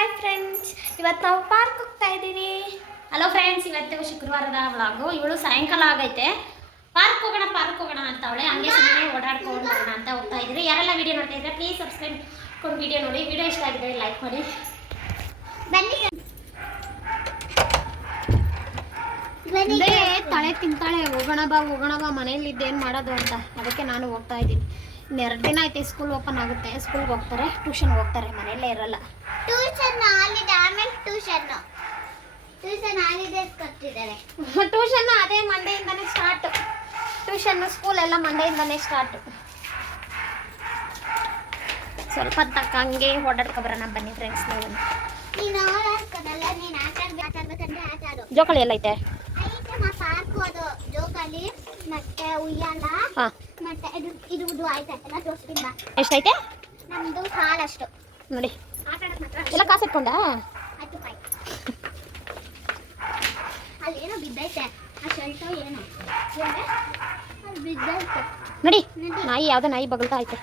Hi friends, ಇವತ್ತು ನಾವು park ಹೋಗ್ತಾ ಇದ್ದೀವಿ. ಹಲೋ ಫ್ರೆಂಡ್ಸ್, ಇವತ್ತು ಶುಕ್ರವಾರದ ವ್ಲಾಗು. ಇವಳು ಸಾಯಂಕಾಲ ಆಗೈತೆ. ಪಾರ್ಕ್ ಹೋಗೋಣ ಅಂತ ಅವಳೆ. ಹಂಗೆ ಸುಮ್ಮನೆ ಓಡಾಡ್ಕೊಂಡು ಹೋಗೋಣ ಅಂತ ಹೋಗ್ತಾ ಇದ್ದೀವಿ. ಯಾರೆಲ್ಲ ವಿಡಿಯೋ ನೋಡ್ತಾ ಇದ್ರೆ ಪ್ಲೀಸ್ ಸಬ್ಸ್ಕ್ರೈಬ್ ಕೊಂಡು ವಿಡಿಯೋ ನೋಡಿ. ವಿಡಿಯೋ ಇಷ್ಟ ಆಗಿದೆ ಲೈಕ್ ಮಾಡಿ. ಬನ್ನಿ. ತಳೆ ತಿಂತಾಳೆ. ಹೋಗೋಣ ಬಾ ಮನೆಯಲ್ಲಿದ್ದು ಏನು ಮಾಡೋದು ಅಂತ. ಅದಕ್ಕೆ ನಾನು ಹೋಗ್ತಾ ಇದ್ದೀನಿ. ಇನ್ನೆರಡು ದಿನ ಐತೆ ಸ್ಕೂಲ್ ಓಪನ್ ಆಗುತ್ತೆ. ಸ್ಕೂಲ್ಗೆ ಹೋಗ್ತಾರೆ, ಟ್ಯೂಷನ್ಗೆ ಹೋಗ್ತಾರೆ, ಮನೆಯಲ್ಲೇ ಇರಲ್ಲ. ಟ್ಯೂಷನ್ ಹಾಲಿಡೇಸ್ ಕೊಟ್ಟಿದ್ದಾರೆ. ಟ್ಯೂಷನ್ ಅದೇ ಮಂಡೆಯಿಂದನೇ ಸ್ಟಾರ್ಟ್. ಟ್ಯೂಷನ್ ಸ್ಕೂಲ್ ಎಲ್ಲ ಮಂಡೆಯಿಂದನೇ ಸ್ಟಾರ್ಟ್. ಸ್ವಲ್ಪ ತಕ್ಕ ಹಂಗೆ ಓಡಾಡ್ಕೊಬರೋಣ ಬನ್ನಿ ಫ್ರೆಂಡ್ಸ್. ಜೋಕಾಲಿ ಎಲ್ಲ ಐತೆ. ಜೋಕಾಲಿ ಮತ್ತೆ ಉಯ್ಯಾಲ ಮತ್ತೆ ಇದು ಆಯ್ತಾಯ್ತಲ್ಲ ತೋರಿಸ್ತೀನಿ ಬಾ. ಎಷ್ಟೈತೆ? ನಮ್ದು ಕಾಲಷ್ಟು ನೋಡಿ. ಎಲ್ಲ ಕಾಸು ಇಟ್ಕೊಂಡ 10 ರೂಪಾಯಿ. ಅಲ್ಲಿ ಏನೋ ಬಿದ್ದೈತೆ, ಆ ಶರ್ಟ್ ಏನೋ ಅಲ್ಲಿ ಬಿದ್ದೈತೆ ನೋಡಿ. ನಾಯಿ ಯಾವ್ದೋ ನಾಯಿ ಬಗಲ್ತಾ ಐತೆ.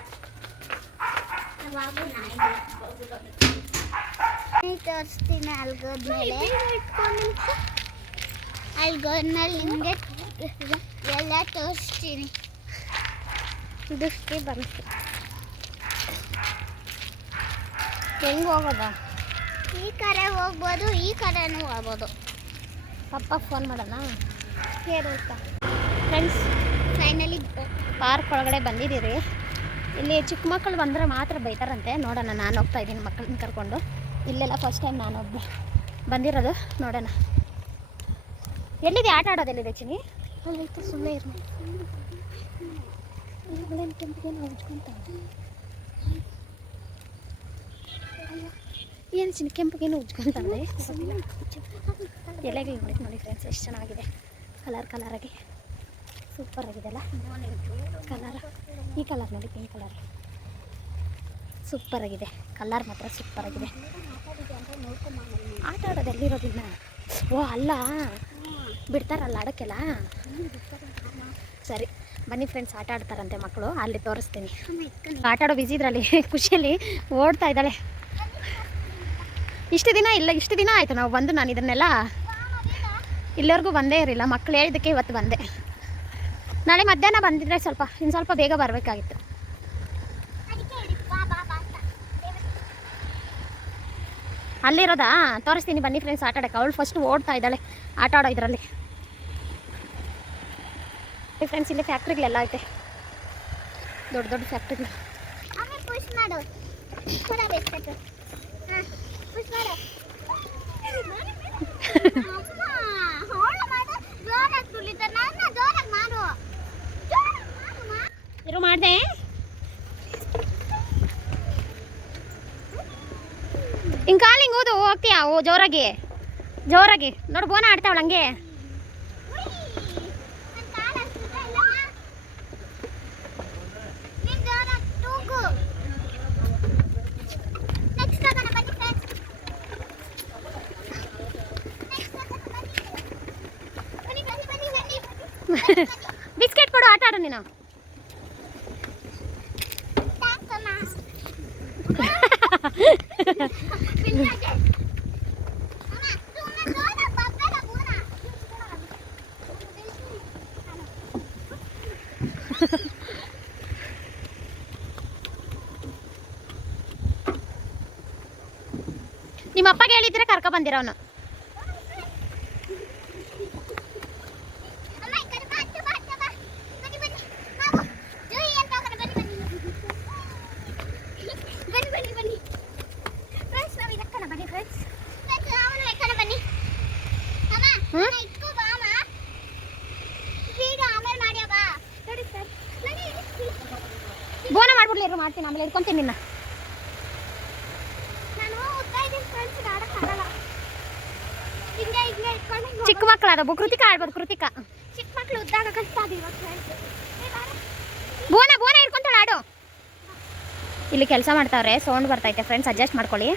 ತೋರಿಸ್ತೀನಿ ಅಲ್ಗೋದ್ಮೇಲೆ. ಅಲ್ಗೋದ್ಮೇಲೆ ನಿಮಗೆ ಎಲ್ಲ ತೋರಿಸ್ತೀನಿ. ದೃಷ್ಟಿ ಬಂತು. ಹೆಂಗೆ ಹೋಗೋದು? ಈ ಕಡೆ ಹೋಗ್ಬೋದು, ಈ ಕಡೆನೂ ಹೋಗ್ಬೋದು. ಪಪ್ಪ ಫೋನ್ ಮಾಡೋಣ. ಹೇಳುತ್ತಾ ಫ್ರೆಂಡ್ಸ್, ಫೈನಲಿ ಪಾರ್ಕ್ ಒಳಗಡೆ ಬಂದಿದ್ದೀರಿ. ಇಲ್ಲಿ ಚಿಕ್ಕ ಮಕ್ಕಳು ಬಂದರೆ ಮಾತ್ರ ಬೈತಾರಂತೆ. ನೋಡೋಣ, ನಾನು ಹೋಗ್ತಾ ಇದ್ದೀನಿ ಮಕ್ಕಳನ್ನ ಕರ್ಕೊಂಡು. ಇಲ್ಲೆಲ್ಲ ಫಸ್ಟ್ ಟೈಮ್ ನಾನು ಬಂದಿರೋದು. ನೋಡೋಣ ಎಲ್ಲಿದೆ ಆಟ ಆಡೋದು. ಎಲ್ಲಿದೆ ಚಿನಿ? ಅಲ್ಲೈತೆ, ಸುಮ್ಮನೆ ಇರು. ಏನು ಚಿನ್ನ ಕೆಂಪಗೇನು ಉಜ್ಕೊಂತಾರೆ. ಎಲೆಗಳು ನೋಡಿ ಫ್ರೆಂಡ್ಸ್, ಎಷ್ಟು ಚೆನ್ನಾಗಿದೆ. ಕಲರಾಗಿ ಸೂಪರ್ ಆಗಿದೆ ಅಲ್ಲ ಕಲರ್. ಈ ಕಲರ್ ನೋಡಿ, ಪಿಂಕ್ ಕಲರ್ ಸೂಪರ್ ಆಗಿದೆ. ಕಲರ್ ಮಾತ್ರ ಸೂಪರ್ ಆಗಿದೆ. ಆಟ ಆಡೋದು ಎಲ್ಲಿರೋದಿಲ್ಲ. ಓ ಅಲ್ಲ, ಬಿಡ್ತಾರಲ್ಲ ಆಡೋಕ್ಕೆಲ್ಲ. ಸರಿ ಬನ್ನಿ ಫ್ರೆಂಡ್ಸ್, ಆಟ ಆಡ್ತಾರಂತೆ ಮಕ್ಕಳು. ಅಲ್ಲಿ ತೋರಿಸ್ತೀನಿ. ಆಟ ಆಡೋ ಬಿಸಿ ಇದ್ರಲ್ಲಿ ಖುಷಿಯಲ್ಲಿ ಓಡ್ತಾ ಇದ್ದಾಳೆ. ಇಷ್ಟು ದಿನ ಆಯಿತು ನಾವು ಬಂದು. ನಾನು ಇದನ್ನೆಲ್ಲ ಇಲ್ಲಿವರೆಗೂ ಬಂದೇ ಇರಲಿಲ್ಲ. ಮಕ್ಕಳು ಹೇಳಿದ್ದಕ್ಕೆ ಇವತ್ತು ಬಂದೆ. ನಾಳೆ ಮಧ್ಯಾಹ್ನ ಬಂದಿದ್ರೆ ಇನ್ನು ಸ್ವಲ್ಪ ಬೇಗ ಬರಬೇಕಾಗಿತ್ತು. ಅಲ್ಲಿರೋದಾ? ತೋರಿಸ್ತೀನಿ ಬನ್ನಿ ಫ್ರೆಂಡ್ಸ್ ಆಟ ಆಡೋಕ್ಕೆ. ಅವಳು ಫಸ್ಟ್ ಓಡ್ತಾ ಇದ್ದಾಳೆ ಆಟ ಆಡೋ ಇದರಲ್ಲಿ. ಫ್ರೆಂಡ್ಸ್, ಇಲ್ಲಿ ಫ್ಯಾಕ್ಟ್ರಿಗಳೆಲ್ಲ ಐತೆ, ದೊಡ್ಡ ಫ್ಯಾಕ್ಟ್ರಿಗಳು. ಇರು ಮಾಡಿದೆ. ಹಿಂಗೆ ಕಾಲಿಂಗ್ ಊದು ಹೋಗ್ತೀಯಾ? ಓ ಜೋರಾಗಿ ನೋಡು. ಬೋನ ಆಡ್ತಾವಳ ಹಂಗೆ. ಬಿಸ್ಕೆಟ್ ಕೊಡು, ಆಟ ಆಡು ನೀನು. ನಿಮ್ಮ ಅಪ್ಪಗೆ ಹೇಳಿದ್ರೆ ಕರ್ಕೊ ಬಂದಿರೋನು. ಬೋನ ಮಾಡ್ಬಿಡ್ಲಿ, ಮಾಡ್ತೀನಿ ಆಮೇಲೆ ಇಟ್ಕೊಂತೀನಿ ನಿನ್ನ. ಚಿಕ್ಕ ಮಕ್ಕಳು ಅದೊಬ್ಬ ಕೃತಿಕಾ ಆಡ್ಬೋದು. ಕೃತಿಕಾ ಚಿಕ್ಕ ಮಕ್ಕಳು ಉದ್ದಾಗ ಕಲಿಸ್ತಾ ಬೋನ ಇಟ್ಕೊಂತಾಳೆ, ಆಡು. ಇಲ್ಲಿ ಕೆಲಸ ಮಾಡ್ತಾವ್ರೆ, ಸೌಂಡ್ ಬರ್ತೈತೆ ಫ್ರೆಂಡ್ಸ್, ಅಡ್ಜಸ್ಟ್ ಮಾಡ್ಕೊಳ್ಳಿ.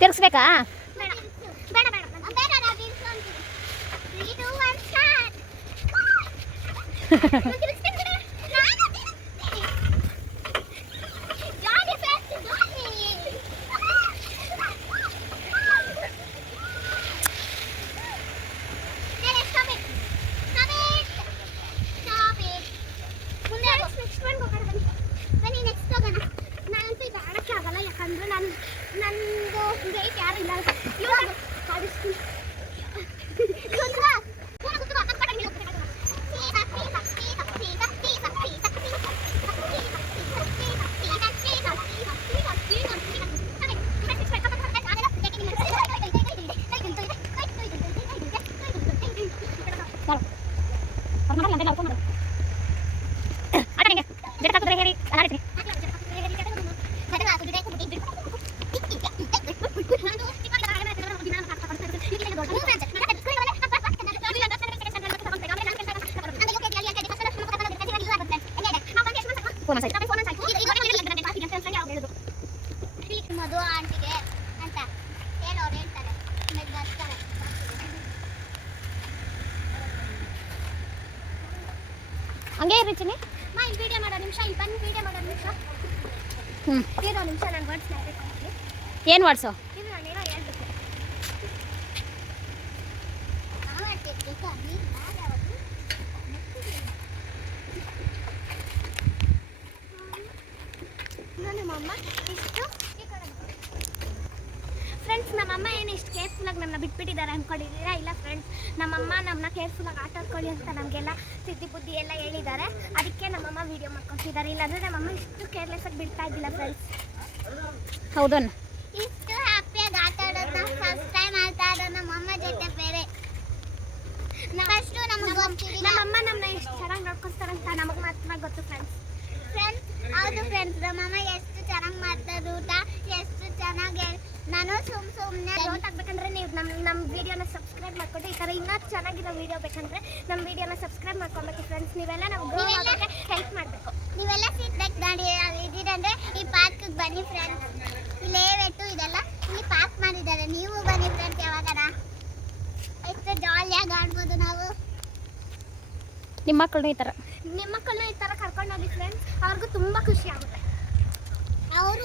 ತಿರ್ಗಿಸ್ಬೇಕಾ? 3, 2, 1, start. Jolly friends, jolly. Stop it. Stop it. Stop it. ಮುಂದೆ ನೆಕ್ಸ್ಟ್ ಒನ್ ಹೋಗೋಣ ಬನ್ನಿ ನೆಕ್ಸ್ಟ್ ಹೋಗೋಣ. ನಾನಂತೂ ಇದು ಆಡಕ್ಕೆ ಆಗಲ್ಲ ಯಾಕಂದ್ರೆ ನಂದು ವೇಟ್ ಯಾರು ಇಲ್ಲ. ಇವಾಗ ಆಡಿಸ್ತೀನಿ. ಮಧು ಆಂಟಿಗೆ ಅಂತ ಹೇಳೋರು ಹೇಳ್ತಾರೆ. ಹಂಗೆ ಇರ್ತೀನಿ ಮಾ ಇಲ್ಲಿ ವಿಡಿಯೋ ಮಾಡೋ ನಿಮಿಷ ಇಲ್ಲಿ ಬಂದು ವಿಡಿಯೋ ಮಾಡೋ ನಿಮಿಷ ಏನೋ ನಿಮಿಷ ನಾನು ವರ್ಡ್ಸ್ ಮಾಡಬೇಕು. ಏನು ವರ್ಡ್ಸು? ಇದು ನಾನೇನೋ ಹೇಳ್ಬೇಕು. ನಮ್ಮಮ್ಮ ಇಷ್ಟು ಫ್ರೆಂಡ್ಸ್, ನಮ್ಮಮ್ಮ ಏನು ಇಷ್ಟು ಕೇರ್ಫುಲ್ಲಾಗಿ ನಮ್ಮನ್ನ ಬಿಟ್ಬಿಟ್ಟಿದ್ದಾರೆ ಅಂದ್ಕೊಂಡಿದ್ದೀರಾ? ಇಲ್ಲ ಫ್ರೆಂಡ್ಸ್, ನಮ್ಮಮ್ಮ ನಮ್ಮನ್ನ ಕೇರ್ಫುಲ್ಲಾಗಿ ಆಟ ಆಡ್ಕೊಳ್ಳಿ ಅಂತ ನಮಗೆಲ್ಲ ಸಿದ್ಧಿ ಬುದ್ಧಿ ಎಲ್ಲ ಹೇಳಿದ್ದಾರೆ. ಅದಕ್ಕೆ ನಮ್ಮಮ್ಮ ವೀಡಿಯೋ ಮಾಡ್ಕೊತಿದ್ದಾರೆ. ಇಲ್ಲಾಂದರೆ ನಮ್ಮಮ್ಮ ಇಷ್ಟು ಕೇರ್ಲೆಸ್ಸಾಗಿ ಬಿಡ್ತಾ ಇದ್ದಿಲ್ಲ ಫ್ರೆಂಡ್ಸ್. ಹೌದಾ? ಇಷ್ಟು ಹ್ಯಾಪಿಯಾಗಿ ಆಟ ಆಡೋದನ್ನ ಫಸ್ಟ್ ಟೈಮ್ ಆಡ್ತಾ ಇರೋದು ನಮ್ಮಮ್ಮ ಜೊತೆ ಬೇರೆ. ಫಸ್ಟು ನಮಗೆ ಗೊತ್ತಿಲ್ಲ, ನಮ್ಮಮ್ಮ ನಮ್ಮನ್ನ ಎಷ್ಟು ಚೆನ್ನಾಗಿ ನೋಡ್ಕೊತಾರೆ ಅಂತ ನಮಗೆ ಮಾತ್ರ ಗೊತ್ತು ಫ್ರೆಂಡ್ಸ್. ಹೌದು ಫ್ರೆಂಡ್ಸ್, ನಮ್ಮಮ್ಮ ಎಷ್ಟು ಚೆನ್ನಾಗಿ ಮಾಡ್ತಾರೆ ಊಟ, ಎಷ್ಟು ಚೆನ್ನಾಗಿ. ನಾನು ಸುಮ್ಮನೆ ರೋಟ್ ಆಗ್ಬೇಕಂದ್ರೆ ನೀವು ನಮ್ಮ ವೀಡಿಯೋನ ಸಬ್ಸ್ಕ್ರೈಬ್ ಮಾಡ್ಕೊಂಡು ಈ ಥರ ಇನ್ನೂ ಚೆನ್ನಾಗಿರೋ ವೀಡಿಯೋ ಬೇಕಂದ್ರೆ ನಮ್ಮ ವೀಡಿಯೋನ ಸಬ್ಸ್ಕ್ರೈಬ್ ಮಾಡ್ಕೊಬೇಕು ಫ್ರೆಂಡ್ಸ್. ನೀವೆಲ್ಲ ನಾವು ಗ್ರೋ ಮಾಡೋಕ್ಕೆ ಹೆಲ್ಪ್ ಮಾಡಬೇಕು. ನೀವೆಲ್ಲ ಫೀಡ್ಬ್ಯಾಕ್ ಮಾಡಿ ಇದ್ದೀರಂದರೆ ಈ ಪಾರ್ಕಿಗೆ ಬನ್ನಿ ಫ್ರೆಂಡ್ಸ್. ಇಲ್ಲೇ ವೆಟ್ಟು ಇದೆಲ್ಲ ಇಲ್ಲಿ ಪಾರ್ಕ್ ಮಾಡಿದ್ದಾರೆ. ನೀವು ಬನ್ನಿ ಫ್ರೆಂಡ್ಸ್, ಯಾವಾಗಾರ ಎಷ್ಟು ಜಾಲಿಯಾಗಿ ಆಡ್ಬೋದು ನಾವು. ನಿಮ್ಮ ಮಕ್ಕಳನ್ನ ಈ ಥರ ಕರ್ಕೊಂಡೋಗಿ ಫ್ರೆಂಡ್ಸ್, ಅವ್ರಿಗೂ ತುಂಬ ಖುಷಿ ಆಗುತ್ತೆ. ಅವರು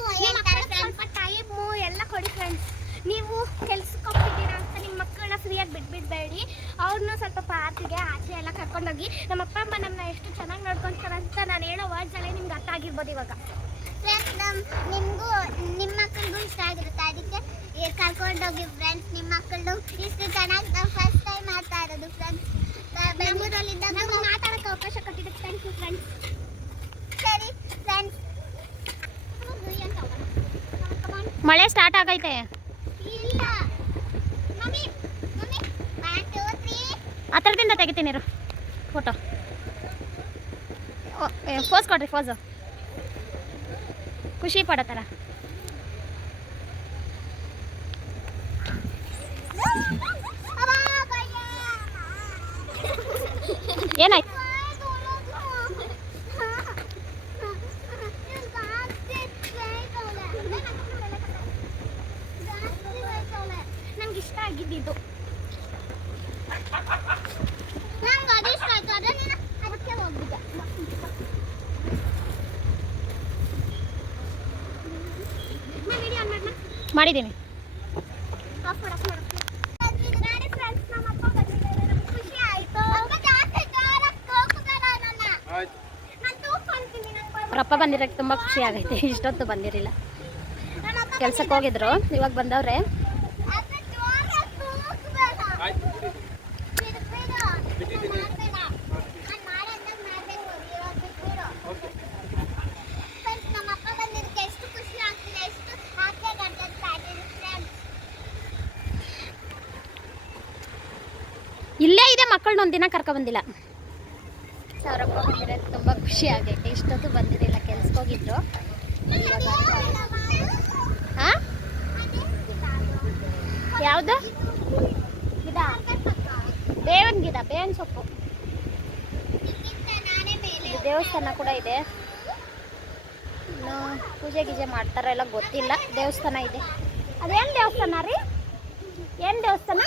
ಸ್ವಲ್ಪ ಟೈಮು ಎಲ್ಲ ಕೊಡಿ ಫ್ರೆಂಡ್ಸ್. ನೀವು ಕೆಲ್ಸಕ್ಕೆ ಹೋಗ್ತಿದ್ದೀರಾ ಅಂತ ನಿಮ್ಮ ಮಕ್ಕಳನ್ನ ಫ್ರೀಯಾಗಿ ಬಿಟ್ಬಿಡಬೇಡಿ. ಅವ್ರನ್ನ ಸ್ವಲ್ಪ ಪಾರ್ಕಿಗೆ ಆಚೆ ಎಲ್ಲ ಕರ್ಕೊಂಡೋಗಿ. ನಮ್ಮ ಅಪ್ಪ ಅಮ್ಮ ನಮ್ಮನ್ನ ಎಷ್ಟು ಚೆನ್ನಾಗಿ ನೋಡ್ಕೊತಾರೆ ಅಂತ ನಾನು ಹೇಳೋ ವರ್ಡ್ಸಲ್ಲೇ ನಿಮ್ಗೆ ಅರ್ಥ ಆಗಿರ್ಬೋದು ಇವಾಗ ಫ್ರೆಂಡ್ಸ್. ನಿಮಗೂ ನಿಮ್ಮ ಮಕ್ಕಳಿಗೂ ಇಷ್ಟ ಆಗಿರುತ್ತೆ, ಅದಕ್ಕೆ ಕರ್ಕೊಂಡೋಗಿ ಫ್ರೆಂಡ್ಸ್. ನಿಮ್ಮ ಮಕ್ಕಳು ಇಷ್ಟು ಚೆನ್ನಾಗಿ ನಾವು ಫಸ್ಟ್ ಟೈಮ್ ಮಾಡ್ತಾ ಇರೋದು ಫ್ರೆಂಡ್ಸ್. ಬೆಂಗಳೂರಲ್ಲಿದ್ದಾಗ ನಾವು ಮಾತಾಡೋಕ್ಕೆ ಅವಕಾಶ ಕೊಟ್ಟಿದ್ದಕ್ಕೆ ಥ್ಯಾಂಕ್ ಯು ಫ್ರೆಂಡ್ಸ್. ಸರಿ ಫ್ರೆಂಡ್ಸ್, ಮಳೆ ಸ್ಟಾರ್ಟ್ ಆಗೈತೆ. ಇಲ್ಲ ಮಮ್ಮಿ ಮಮ್ಮಿ 1 2 3 ಆ ಥರದಿಂದ ತೆಗಿತೀನಿ ಇರು ಫೋಟೋ. ಫೋಸ್ ಕೊಡ್ರಿ, ಫೋಸು ಖುಷಿ ಪಡೋ ಥರ. ಏನಾಯ್ತು? ನಂಗೆ ಇಷ್ಟ ಆಗಿದ್ದು ನಂಗೆ ಅದು ಇಷ್ಟ ಆಯ್ತು, ಅದಕ್ಕೆ ಹೋಗ್ಬಿದ್ದೆ. ಮಾಡಿದ್ದೀನಿ. ಅವರಪ್ಪ ಬಂದಿರೋಕ್ಕೆ ತುಂಬ ಖುಷಿ ಆಗೈತೆ. ಇಷ್ಟೊತ್ತು ಬಂದಿರಲಿಲ್ಲ, ಕೆಲ್ಸಕ್ಕೆ ಹೋಗಿದ್ರು, ಇವಾಗ ಬಂದವ್ರೆ. ಇಲ್ಲೇ ಇದೆ, ಮಕ್ಕಳನ್ನ ಒಂದಿನ ಕರ್ಕೊಬಂದಿಲ್ಲ. ಅವರಪ್ಪ ಬಂದಿರೋದು ತುಂಬ ಖುಷಿ ಆಗೈತೆ. ಇಷ್ಟೊತ್ತು ಬಂದಿರಲಿಲ್ಲ, ಕೆಲ್ಸಕ್ಕೆ ಹೋಗಿದ್ರು. ಹಾಂ, ಯಾವುದು ಗಿಡ? ಬೇವಿನ ಗಿಡ, ಬೇವಿನ ಸೊಪ್ಪು. ದೇವಸ್ಥಾನ ಕೂಡ ಇದೆ. ಇನ್ನು ಪೂಜೆ ಗೀಜೆ ಮಾಡ್ತಾರೋ ಎಲ್ಲ ಗೊತ್ತಿಲ್ಲ. ದೇವಸ್ಥಾನ ಇದೆ. ಅದೇನು ದೇವಸ್ಥಾನ ರೀ? ಏನು ದೇವಸ್ಥಾನ?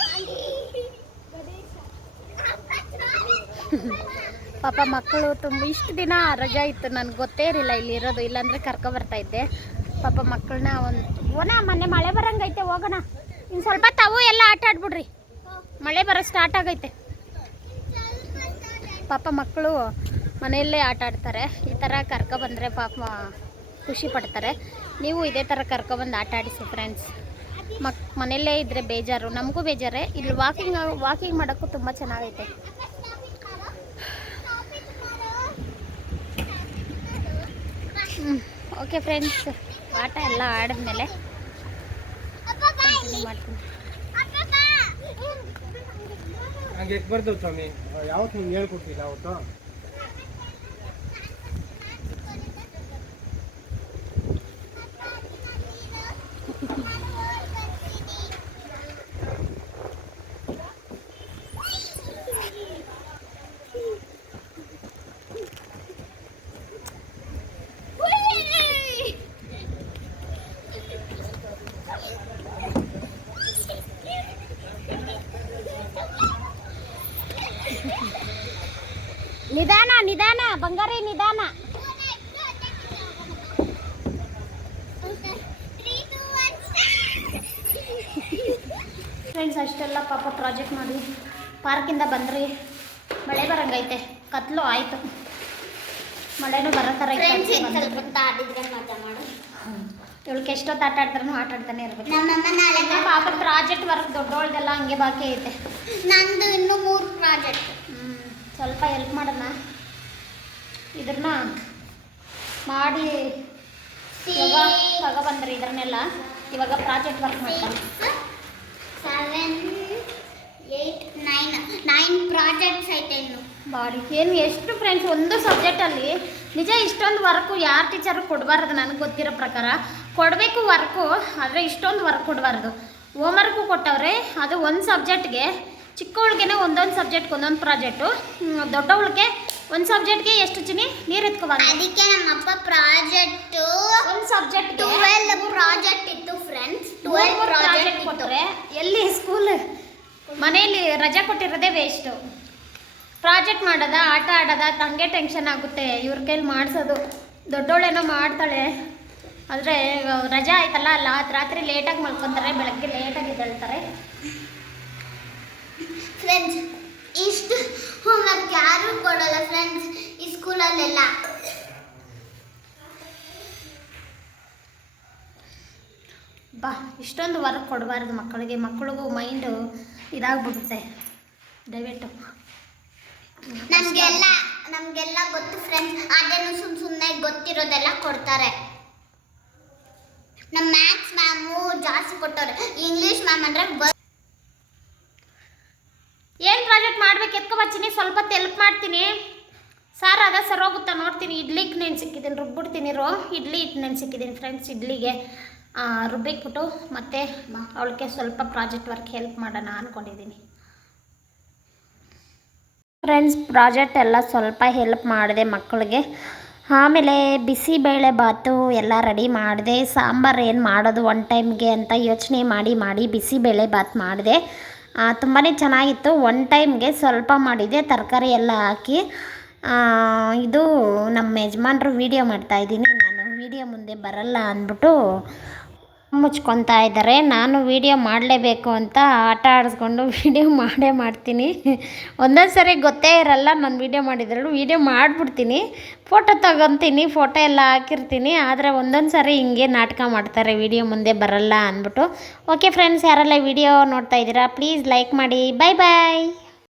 ಪಾಪ ಮಕ್ಕಳು ತುಂಬ ಇಷ್ಟು ದಿನ ರಜಾ ಇತ್ತು, ನನಗೆ ಗೊತ್ತೇ ಇರಲಿಲ್ಲ ಇಲ್ಲಿ ಇರೋದು, ಇಲ್ಲಾಂದರೆ ಕರ್ಕೊಬರ್ತಾಯಿದ್ದೆ. ಪಾಪ ಮಕ್ಕಳನ್ನ ಮೊನ್ನೆ ಮಳೆ ಬರಂಗೈತೆ, ಹೋಗೋಣ ಇನ್ನು ಸ್ವಲ್ಪ ತಾವು ಎಲ್ಲ ಆಟ ಆಡ್ಬಿಡ್ರಿ, ಮಳೆ ಬರೋ ಸ್ಟಾರ್ಟ್ ಆಗೈತೆ. ಪಾಪ ಮಕ್ಕಳು ಮನೆಯಲ್ಲೇ ಆಟ ಆಡ್ತಾರೆ, ಈ ಥರ ಕರ್ಕೊಬಂದರೆ ಪಾಪ ಖುಷಿ ಪಡ್ತಾರೆ. ನೀವು ಇದೇ ಥರ ಕರ್ಕೊಬಂದು ಆಟ ಆಡಿಸಿ ಫ್ರೆಂಡ್ಸ್. ಮನೆಯಲ್ಲೇ ಇದ್ದರೆ ಬೇಜಾರು, ನಮಗೂ ಬೇಜಾರೇ. ಇಲ್ಲಿ ವಾಕಿಂಗ್ ಮಾಡೋಕ್ಕೂ ತುಂಬ ಚೆನ್ನಾಗೈತೆ. ಓಕೆ ಫ್ರೆಂಡ್ಸ್, ಆಟ ಎಲ್ಲ ಆಡಿದ್ಮೇಲೆ ಮಾಡ್ತೀನಿ. ಹಂಗೆ ಬರ್ದವು ಸ್ವಾಮಿ, ಯಾವತ್ತು ನಿಮ್ಗೆ ಹೇಳ್ಕೊಡ್ತಿಲ್ಲ ಅವತ್ತು. ನಿಧಾನ ನಿಧಾನ ಬಂಗಾರಿ, ನಿಧಾನ. ಫ್ರೆಂಡ್ಸ್, ಅಷ್ಟೆಲ್ಲ ಪಾಪ ಪ್ರಾಜೆಕ್ಟ್ ಮಾಡಿ ಪಾರ್ಕಿಂದ ಬಂದ್ರಿ. ಮಳೆ ಬರಂಗೈತೆ, ಕತ್ಲು ಆಯಿತು, ಮಳೆನೂ ಬರೋ ಥರ ಇವಳಿಗೆ ಎಷ್ಟೊತ್ತು ಆಟ ಆಡ್ತಾರೂ ಆಟ ಆಡ್ತಾನೆ ಇರ್ಬೇಕು. ಪಾಪ ಪ್ರಾಜೆಕ್ಟ್ ವರ್ಕ್ ದೊಡ್ಡೋಳ್ದೆಲ್ಲ ಹಂಗೆ ಬಾಕಿ ಐತೆ. ನಂದು ಇನ್ನೂ 3 ಪ್ರಾಜೆಕ್ಟ್. ಸ್ವಲ್ಪ ಹೆಲ್ಪ್ ಮಾಡೋಣ, ಇದನ್ನ ಮಾಡಿ ತಗೊಬಂದ್ರಿ. ಇದನ್ನೆಲ್ಲ ಇವಾಗ ಪ್ರಾಜೆಕ್ಟ್ ವರ್ಕ್ ಮಾಡ್ತಾರೆ. 7, 8, 9 ಪ್ರಾಜೆಕ್ಟ್ಸ್ ಐತೆ ಇನ್ನು. ಬಾಡಿ ಏನು ಎಷ್ಟು ಫ್ರೆಂಡ್ಸ್, ಒಂದು ಸಬ್ಜೆಕ್ಟಲ್ಲಿ ನಿಜ ಇಷ್ಟೊಂದು ವರ್ಕು ಯಾರು ಟೀಚರು ಕೊಡಬಾರ್ದು. ನನಗೆ ಗೊತ್ತಿರೋ ಪ್ರಕಾರ ಕೊಡಬೇಕು ವರ್ಕು, ಆದರೆ ಇಷ್ಟೊಂದು ವರ್ಕ್ ಕೊಡಬಾರ್ದು. ಹೋಮ್ವರ್ಕು ಕೊಟ್ಟವ್ರೆ, ಅದು ಒಂದು ಸಬ್ಜೆಕ್ಟ್ಗೆ. ಚಿಕ್ಕವಳಿಗೆ ಒಂದೊಂದು ಸಬ್ಜೆಕ್ಟ್ಗೆ ಒಂದೊಂದು ಪ್ರಾಜೆಕ್ಟು, ದೊಡ್ಡವಳಿಗೆ ಒಂದು ಸಬ್ಜೆಕ್ಟ್ಗೆ ಎಷ್ಟು ಚಿನಿ ನೀರು ಎತ್ಕೋಬಾರ್ದು. ಅದಕ್ಕೆ ನಮ್ಮಪ್ಪ ಪ್ರಾಜೆಕ್ಟು ಒಂದು ಸಬ್ಜೆಕ್ಟ್ 12 ಪ್ರಾಜೆಕ್ಟ್ ಇತ್ತು ಫ್ರೆಂಡ್ಸ್. 12 ಪ್ರಾಜೆಕ್ಟ್ ಕೊಟ್ಟರೆ ಎಲ್ಲಿ ಸ್ಕೂಲ್ ಮನೆಯಲ್ಲಿ ರಜೆ ಕೊಟ್ಟಿರೋದೇ ವೇಸ್ಟು. ಪ್ರಾಜೆಕ್ಟ್ ಮಾಡೋದ, ಆಟ ಆಡೋದ, ಹಂಗೆ ಟೆನ್ಷನ್ ಆಗುತ್ತೆ ಇವ್ರ ಕೈಲಿ ಮಾಡಿಸೋದು. ದೊಡ್ಡವಳೇನೋ ಮಾಡ್ತಾಳೆ, ಆದರೆ ರಜೆ ಆಯ್ತಲ್ಲ, ರಾತ್ರಿ ಲೇಟಾಗಿ ಮಲ್ಕೊತಾರೆ, ಬೆಳಗ್ಗೆ ಲೇಟಾಗಿ ಎದ್ದೇಳ್ತಾರೆ. ಫ್ರೆಂಡ್ಸ್, ಇಷ್ಟು ಹೋಮ್ವರ್ಕ್ ಯಾರೂ ಕೊಡಲ್ಲ ಫ್ರೆಂಡ್ಸ್ ಈ ಸ್ಕೂಲಲ್ಲೆಲ್ಲ. ಬಾ, ಇಷ್ಟೊಂದು ವರ್ಕ್ ಕೊಡಬಾರ್ದು ಮಕ್ಕಳಿಗೆ. ಮಕ್ಕಳಿಗೂ ಮೈಂಡು ಇದಾಗ್ಬಿಡುತ್ತೆ. ದಯವಿಟ್ಟು ನಮಗೆಲ್ಲ ಗೊತ್ತು ಫ್ರೆಂಡ್ಸ್, ಅದೇನು ಸುಮ್ಮನೆ ಗೊತ್ತಿರೋದೆಲ್ಲ ಕೊಡ್ತಾರೆ. ನಮ್ಮ ಮ್ಯಾಥ್ಸ್ ಮ್ಯಾಮು ಜಾಸ್ತಿ ಕೊಟ್ಟವ್ರೆ, ಇಂಗ್ಲೀಷ್ ಮ್ಯಾಮ್ ಅಂದರೆ ಏನು ಪ್ರಾಜೆಕ್ಟ್ ಮಾಡ್ಬೇಕು ಎತ್ಕೊಬಚ್ಚಿನಿ, ಸ್ವಲ್ಪ ಹೆಲ್ಪ್ ಮಾಡ್ತೀನಿ. ಸಾರು ಅದ ಸರ್ ಹೋಗುತ್ತಾ ನೋಡ್ತೀನಿ. ಇಡ್ಲಿಗೆ ನೆನ್ಸಿಕ್ಕಿದ್ದೀನಿ, ರುಬ್ಬಿಡ್ತೀನಿ. ಇಡ್ಲಿ ಹಿಟ್ಟು ನೆನ್ಸಿಕ್ಕಿದ್ದೀನಿ ಫ್ರೆಂಡ್ಸ್. ಇಡ್ಲಿಗೆ ರುಬ್ಬಿಕ್ಬಿಟ್ಟು ಮತ್ತೆ ಅವಳಿಗೆ ಸ್ವಲ್ಪ ಪ್ರಾಜೆಕ್ಟ್ ವರ್ಕ್ ಹೆಲ್ಪ್ ಮಾಡೋಣ ಅಂದ್ಕೊಂಡಿದ್ದೀನಿ ಫ್ರೆಂಡ್ಸ್. ಪ್ರಾಜೆಕ್ಟ್ ಎಲ್ಲ ಸ್ವಲ್ಪ ಹೆಲ್ಪ್ ಮಾಡಿದೆ ಮಕ್ಕಳಿಗೆ. ಆಮೇಲೆ ಬಿಸಿಬೇಳೆ ಬಾತು ಎಲ್ಲ ರೆಡಿ ಮಾಡಿದೆ. ಸಾಂಬಾರು ಏನು ಮಾಡೋದು ಒನ್ ಟೈಮ್ಗೆ ಅಂತ ಯೋಚನೆ ಮಾಡಿ ಬಿಸಿಬೇಳೆ ಬಾತ್ ಮಾಡಿದೆ. ತುಂಬಾ ಚೆನ್ನಾಗಿತ್ತು. ಒನ್ ಟೈಮ್ಗೆ ಸ್ವಲ್ಪ ಮಾಡಿದೆ, ತರಕಾರಿ ಎಲ್ಲ ಹಾಕಿ. ಇದು ನಮ್ಮ ಯಜಮಾನ್ರು ವೀಡಿಯೋ ಮಾಡ್ತಾಯಿದ್ದೀನಿ, ನಾನು ವೀಡಿಯೋ ಮುಂದೆ ಬರಲ್ಲ ಅಂದ್ಬಿಟ್ಟು ಮುಚ್ಕೊತಾ ಇದ್ದಾರೆ. ನಾನು ವೀಡಿಯೋ ಮಾಡಲೇಬೇಕು ಅಂತ ಆಟ ಆಡಿಸ್ಕೊಂಡು ವೀಡಿಯೋ ಮಾಡ್ತೀನಿ. ಒಂದೊಂದು ಸರಿ ಗೊತ್ತೇ ಇರಲ್ಲ ನಾನು ವೀಡಿಯೋ ಮಾಡಿದ್ರಲ್ಲೂ ವೀಡಿಯೋ ಮಾಡಿಬಿಡ್ತೀನಿ, ಫೋಟೋ ತಗೊತೀನಿ, ಫೋಟೋ ಎಲ್ಲ ಹಾಕಿರ್ತೀನಿ. ಆದರೆ ಒಂದೊಂದು ಸರಿ ಹಿಂಗೆ ನಾಟಕ ಮಾಡ್ತಾರೆ, ವೀಡಿಯೋ ಮುಂದೆ ಬರಲ್ಲ ಅಂದ್ಬಿಟ್ಟು. ಓಕೆ ಫ್ರೆಂಡ್ಸ್, ಯಾರೆಲ್ಲ ವೀಡಿಯೋ ನೋಡ್ತಾ ಇದ್ದೀರಾ ಪ್ಲೀಸ್ ಲೈಕ್ ಮಾಡಿ. ಬಾಯ್ ಬಾಯ್.